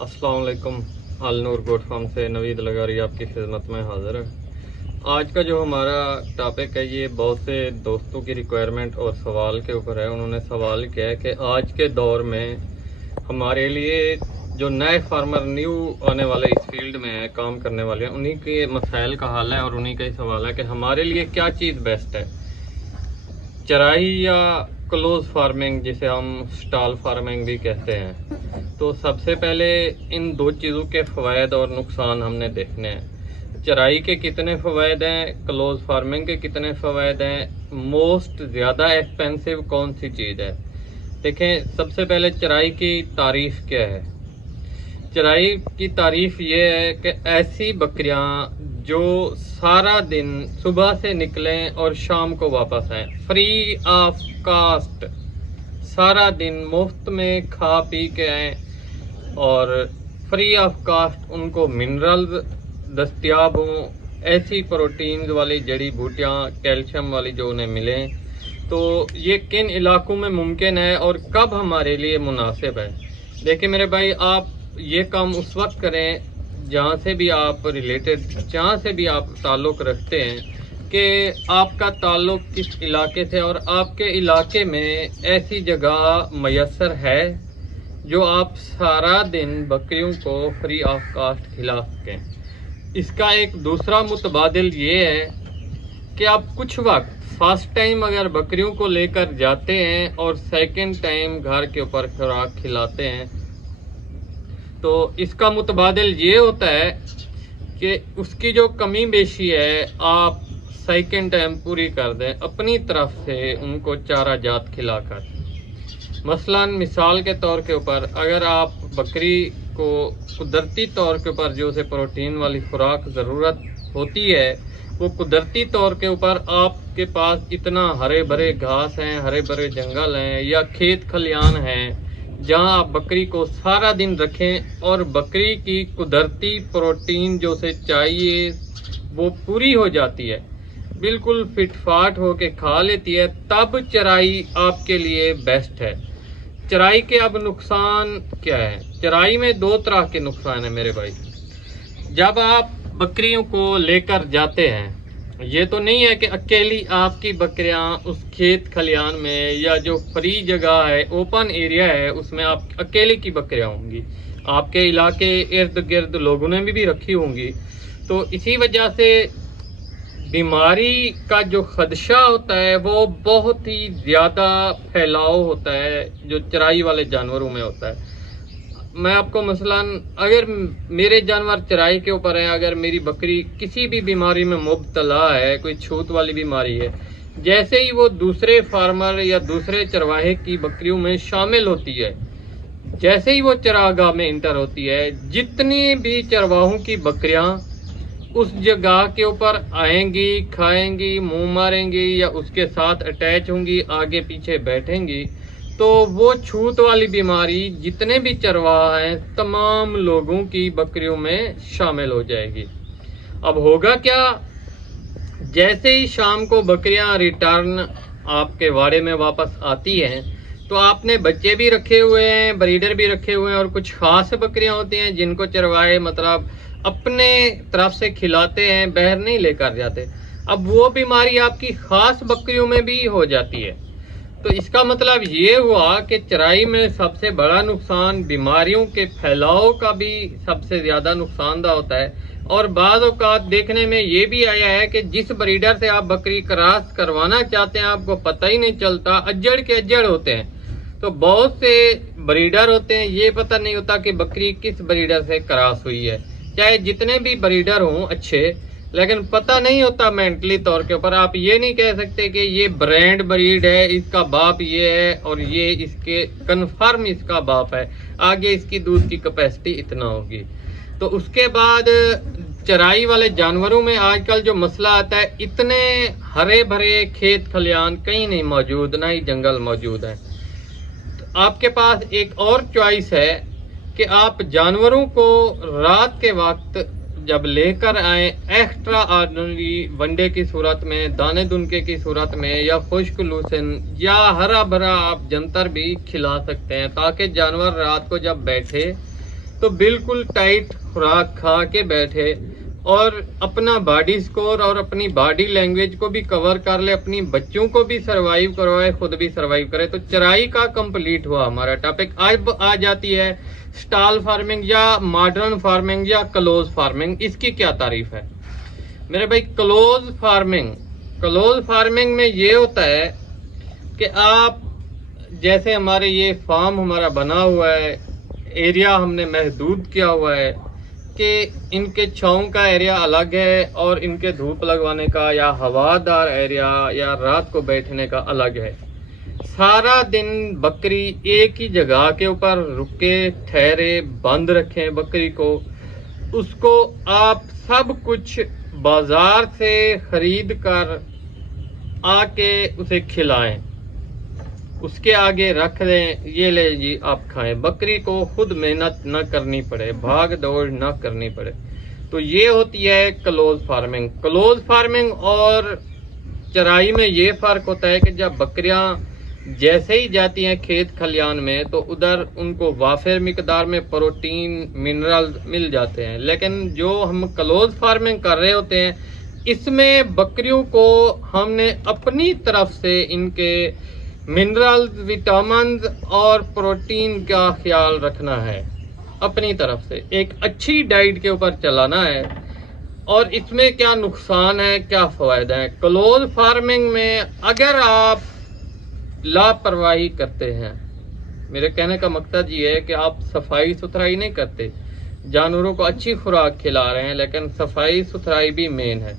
अस्सलाम वालेकुम। अल नूर goat farm से नवीद लगारी आपकी खिदमत में हाज़िर है। आज का जो हमारा टॉपिक है ये बहुत से दोस्तों की रिक्वायरमेंट और सवाल के ऊपर है। उन्होंने सवाल किया है कि आज के दौर में हमारे लिए जो नए फार्मर न्यू आने वाले इस फील्ड में है, काम करने वाले हैं, उन्हीं के मसाइल का हल है और उन्हीं का ही सवाल है कि हमारे लिए क्या चीज़ बेस्ट है, चराई या क्लोज फार्मिंग जिसे हम स्टॉल फार्मिंग भी कहते हैं। तो सबसे पहले इन दो चीज़ों के फ़वायद और नुकसान हमने देखने हैं। चराई के कितने फ़वायद हैं, क्लोज फार्मिंग के कितने फ़वायद हैं, मोस्ट ज़्यादा एक्सपेंसिव कौन सी चीज़ है। देखें, सबसे पहले चराई की तारीफ़ क्या है। चराई की तारीफ़ ये है कि ऐसी बकरियां जो सारा दिन सुबह से निकलें और शाम को वापस आएँ, फ्री ऑफ कास्ट, सारा दिन मुफ्त में खा पी के आएँ और फ्री ऑफ कास्ट उनको मिनरल्स दस्तयाब हों, ऐसी प्रोटीन वाली जड़ी बूटियाँ, कैल्शियम वाली जो उन्हें मिलें। तो ये किन इलाकों में मुमकिन है और कब हमारे लिए मुनासिब है। देखिए मेरे भाई, आप ये काम उस वक्त करें जहाँ से भी आप रिलेटेड, जहाँ से भी आप ताल्लुक़ रखते हैं, कि आपका ताल्लुक़ किस इलाके से और आपके इलाके में ऐसी जगह मैसर है जो आप सारा दिन बकरियों को फ्री ऑफ कास्ट खिला सकें। इसका एक दूसरा मुतबादिल ये है कि आप कुछ वक्त फर्स्ट टाइम अगर बकरियों को लेकर जाते हैं और सेकंड टाइम घर के ऊपर खुराक खिलाते हैं, तो इसका मुतबादिल ये होता है कि उसकी जो कमी बेशी है आप सेकंड टाइम पूरी कर दें अपनी तरफ से उनको चारा जात खिलाकर। मसलन मिसाल के तौर के ऊपर अगर आप बकरी को कुदरती तौर के ऊपर जो उसे प्रोटीन वाली खुराक ज़रूरत होती है, वो कुदरती तौर के ऊपर आपके पास इतना हरे भरे घास हैं, हरे भरे जंगल हैं या खेत खलियान हैं जहां आप बकरी को सारा दिन रखें और बकरी की कुदरती प्रोटीन जो उसे चाहिए वो पूरी हो जाती है, बिल्कुल फिटफाट होके खा लेती है, तब चराई आपके लिए बेस्ट है। चराई के अब नुकसान क्या है। चराई में दो तरह के नुकसान है मेरे भाई। जब आप बकरियों को लेकर जाते हैं, ये तो नहीं है कि अकेली आपकी बकरियां उस खेत खलियान में या जो फ्री जगह है, ओपन एरिया है, उसमें आप अकेले की बकरियां होंगी। आपके इलाके इर्द गिर्द लोगों ने भी रखी होंगी। तो इसी वजह से बीमारी का जो खदशा होता है वो बहुत ही ज़्यादा फैलाव होता है जो चराई वाले जानवरों में होता है। मैं आपको मसलन, अगर मेरे जानवर चराई के ऊपर है, अगर मेरी बकरी किसी भी बीमारी में मुब्तला है, कोई छूत वाली बीमारी है, जैसे ही वो दूसरे फार्मर या दूसरे चरवाहे की बकरियों में शामिल होती है, जैसे ही वो चरागाह में इंटर होती है, जितनी भी चरवाहों की बकरियां उस जगह के ऊपर आएंगी, खाएंगी, मुंह मारेंगी या उसके साथ अटैच होंगी, आगे पीछे बैठेंगी, तो वो छूत वाली बीमारी जितने भी चरवाहा हैं तमाम लोगों की बकरियों में शामिल हो जाएगी। अब होगा क्या, जैसे ही शाम को बकरियां रिटर्न आपके वाड़े में वापस आती हैं, तो आपने बच्चे भी रखे हुए हैं, ब्रीडर भी रखे हुए हैं और कुछ खास बकरियां होती हैं जिनको चरवाहे मतलब अपने तरफ से खिलाते हैं, बाहर नहीं लेकर जाते। अब वो बीमारी आपकी खास बकरियों में भी हो जाती है। तो इसका मतलब ये हुआ कि चराई में सबसे बड़ा नुकसान बीमारियों के फैलाव का भी सबसे ज़्यादा नुकसानदा होता है। और बाज़ औक़ात देखने में ये भी आया है कि जिस ब्रीडर से आप बकरी क्रॉस करवाना चाहते हैं आपको पता ही नहीं चलता, अज्जड़ के अज्जड़ होते हैं। तो बहुत से ब्रीडर होते हैं, ये पता नहीं होता कि बकरी किस ब्रीडर से क्रॉस हुई है। चाहे जितने भी ब्रीडर हों अच्छे, लेकिन पता नहीं होता मेंटली तौर के ऊपर। आप ये नहीं कह सकते कि ये ब्रांड ब्रीड है, इसका बाप ये है और ये इसके कन्फर्म इसका बाप है, आगे इसकी दूध की कैपेसिटी इतना होगी। तो उसके बाद चराई वाले जानवरों में आजकल जो मसला आता है, इतने हरे भरे खेत खलियान कहीं नहीं मौजूद, ना ही जंगल मौजूद है। तो आपके पास एक और चॉइस है कि आप जानवरों को रात के वक्त जब लेकर आए, एक्स्ट्रा ऑर्डिनरी वनडे की सूरत में, दाने दुनके की सूरत में या खुश्क लूसन या हरा भरा आप जंतर भी खिला सकते हैं, ताकि जानवर रात को जब बैठे तो बिल्कुल टाइट खुराक खा के बैठे और अपना बॉडी स्कोर और अपनी बॉडी लैंग्वेज को भी कवर कर ले, अपनी बच्चों को भी सरवाइव करवाए, खुद भी सरवाइव करे। तो चराई का कंप्लीट हुआ हमारा टॉपिक। अब आ जाती है स्टॉल फार्मिंग या मॉडर्न फार्मिंग या क्लोज फार्मिंग। इसकी क्या तारीफ है मेरे भाई? क्लोज फार्मिंग में ये होता है कि आप जैसे हमारे ये फार्म हमारा बना हुआ है, एरिया हमने महदूद किया हुआ है कि इनके छाँव का एरिया अलग है और इनके धूप लगवाने का या हवादार एरिया या रात को बैठने का अलग है। सारा दिन बकरी एक ही जगह के ऊपर रुके ठहरे, बंद रखें बकरी को, उसको आप सब कुछ बाजार से खरीद कर आके उसे खिलाएं, उसके आगे रख दें, ये ले जी आप खाएं। बकरी को खुद मेहनत न करनी पड़े, भाग दौड़ न करनी पड़े। तो ये होती है क्लोज फार्मिंग और चराई में ये फर्क होता है कि जब बकरियां जैसे ही जाती हैं खेत खलियान में तो उधर उनको वाफिर मिकदार में प्रोटीन मिनरल मिल जाते हैं। लेकिन जो हम क्लोज फार्मिंग कर रहे होते हैं इसमें बकरियों को हमने अपनी तरफ से इनके मिनरल्स, विटामिन और प्रोटीन का ख्याल रखना है, अपनी तरफ से एक अच्छी डाइट के ऊपर चलाना है। और इसमें क्या नुकसान है, क्या फायदा है? क्लोज फार्मिंग में अगर आप लापरवाही करते हैं, मेरे कहने का मकसद ये है कि आप सफाई सुथराई नहीं करते, जानवरों को अच्छी खुराक खिला रहे हैं लेकिन सफाई सुथराई भी मेन है।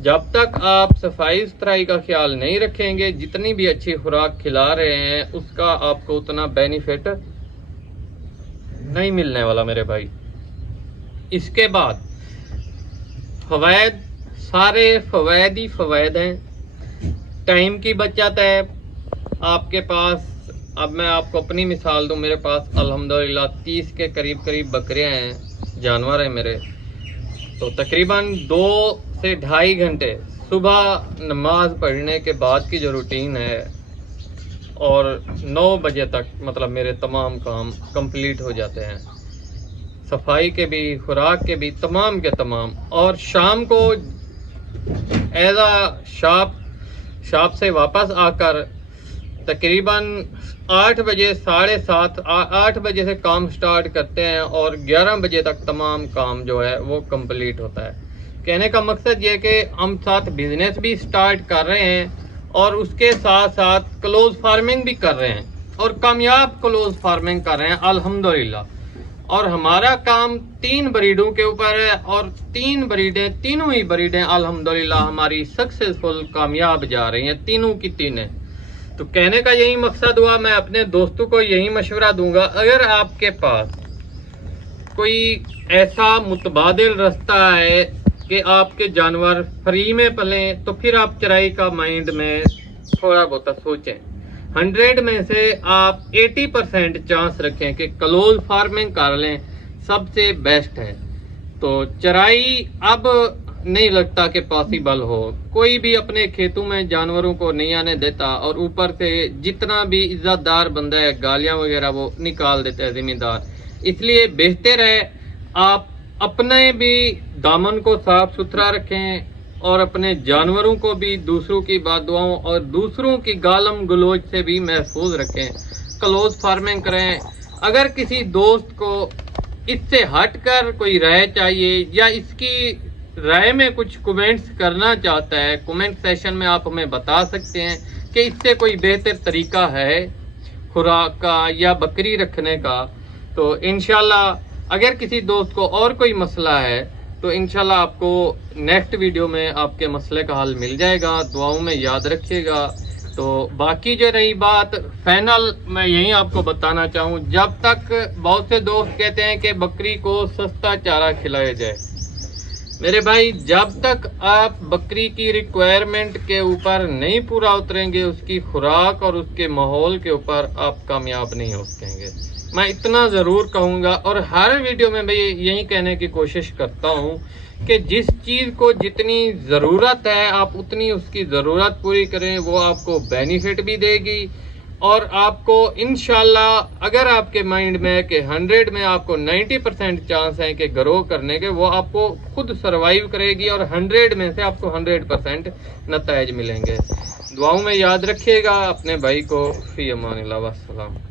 जब तक आप सफाई सुथराई का ख्याल नहीं रखेंगे, जितनी भी अच्छी खुराक खिला रहे हैं उसका आपको उतना बेनिफिट नहीं मिलने वाला मेरे भाई। इसके बाद फवायद, सारे फवायद ही फवायद हैं। टाइम की बचत है आपके पास। अब मैं आपको अपनी मिसाल दूं, मेरे पास अल्हम्दुलिल्लाह 30 के करीब बकरियां हैं, जानवर हैं मेरे। तो तकरीबन 2 से 2.5 घंटे सुबह नमाज पढ़ने के बाद की जो रूटीन है और 9 बजे तक मतलब मेरे तमाम काम कंप्लीट हो जाते हैं, सफाई के भी, खुराक के भी, तमाम के तमाम। और शाम को एज आ शॉप से वापस आकर तकरीबन 8 बजे, 7:30, 8 बजे से काम स्टार्ट करते हैं और 11 बजे तक तमाम काम जो है वो कंप्लीट होता है। कहने का मकसद ये कि हम साथ बिजनेस भी स्टार्ट कर रहे हैं और उसके साथ साथ क्लोज फार्मिंग भी कर रहे हैं और कामयाब क्लोज फार्मिंग कर रहे हैं अल्हम्दुलिल्लाह। और हमारा काम 3 ब्रीडों के ऊपर है और 3 ब्रीडें, तीनों ही ब्रीडें अल्हम्दुलिल्लाह हमारी सक्सेसफुल कामयाब जा रही हैं, तीनों की तीनों। तो कहने का यही मकसद हुआ, मैं अपने दोस्तों को यही मशवरा दूंगा, अगर आपके पास कोई ऐसा मुतबादिल रास्ता है कि आपके जानवर फ्री में पलें तो फिर आप चराई का माइंड में थोड़ा बहुत सोचें। 100 में से आप 80% चांस रखें कि क्लोज फार्मिंग कर लें, सबसे बेस्ट है। तो चराई अब नहीं लगता कि पॉसिबल हो, कोई भी अपने खेतों में जानवरों को नहीं आने देता और ऊपर से जितना भी इज्जतदार बंदा है गालियां वगैरह वो निकाल देते हैं जिम्मेदार। इसलिए बेहतर है आप अपने भी दामन को साफ सुथरा रखें और अपने जानवरों को भी दूसरों की बददुआओं और दूसरों की गालम गलोच से भी महफूज रखें। क्लोज फार्मिंग करें। अगर किसी दोस्त को इससे हटकर कोई राय चाहिए या इसकी राय में कुछ कमेंट्स करना चाहता है, कमेंट सेशन में आप हमें बता सकते हैं कि इससे कोई बेहतर तरीका है खुराक का या बकरी रखने का। तो इंशाल्लाह अगर किसी दोस्त को और कोई मसला है तो इंशाल्लाह आपको नेक्स्ट वीडियो में आपके मसले का हल मिल जाएगा। दुआओं में याद रखिएगा। तो बाकी जो रही बात फाइनल, मैं यही आपको बताना चाहूँ, जब तक बहुत से दोस्त कहते हैं कि बकरी को सस्ता चारा खिलाया जाए, मेरे भाई जब तक आप बकरी की रिक्वायरमेंट के ऊपर नहीं पूरा उतरेंगे, उसकी खुराक और उसके माहौल के ऊपर आप कामयाब नहीं हो सकेंगे। मैं इतना ज़रूर कहूँगा और हर वीडियो में मैं यही कहने की कोशिश करता हूँ कि जिस चीज़ को जितनी ज़रूरत है आप उतनी उसकी ज़रूरत पूरी करें, वो आपको बेनिफिट भी देगी اور آپ کو انشاءاللہ اگر آپ کے مائنڈ میں کہ 100 میں آپ کو 90% چانس ہیں کہ گرو کرنے کے، وہ آپ کو خود سروائیو کرے گی اور 100 میں سے آپ کو 100% نتائج ملیں گے۔ دعاؤں میں یاد رکھیے گا اپنے بھائی کو۔ فی امان اللہ، والسلام۔